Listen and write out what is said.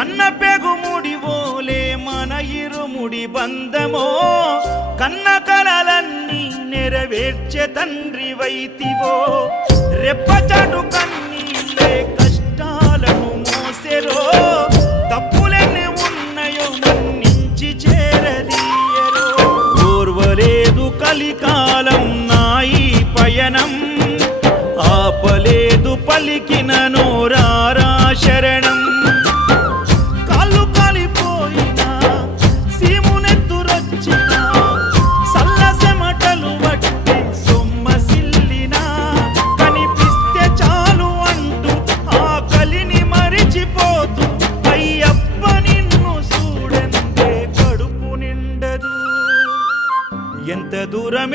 కన్న పెగుముడి ఓలే మన ఇరుముడి బంధమో కన్న కలలన్నీ నెరవేర్చే తండ్రి వైతివో రెప్పచాటు కన్నీళ్ళే కష్టాలను మోసెరో తప్పులెన్ని ఉన్నాయో మన్నించి చేరదీయరో ఓర్వలేదు కలికాలం నాయి పయనం ఆపలేదు పలికిన నోరారా శరణం కాళ్ళు కాలిపోయినా సీమునెత్తురొచ్చినా సల్లసెమటలు వట్టి సొమ్మసిల్లినా కనిపిస్తే చాలు అంటూ ఆ కలిని మరిచిపోతూ అయ్యప్ప నిన్ను చూడందే కడుపు నిండదు ఎంత దూరం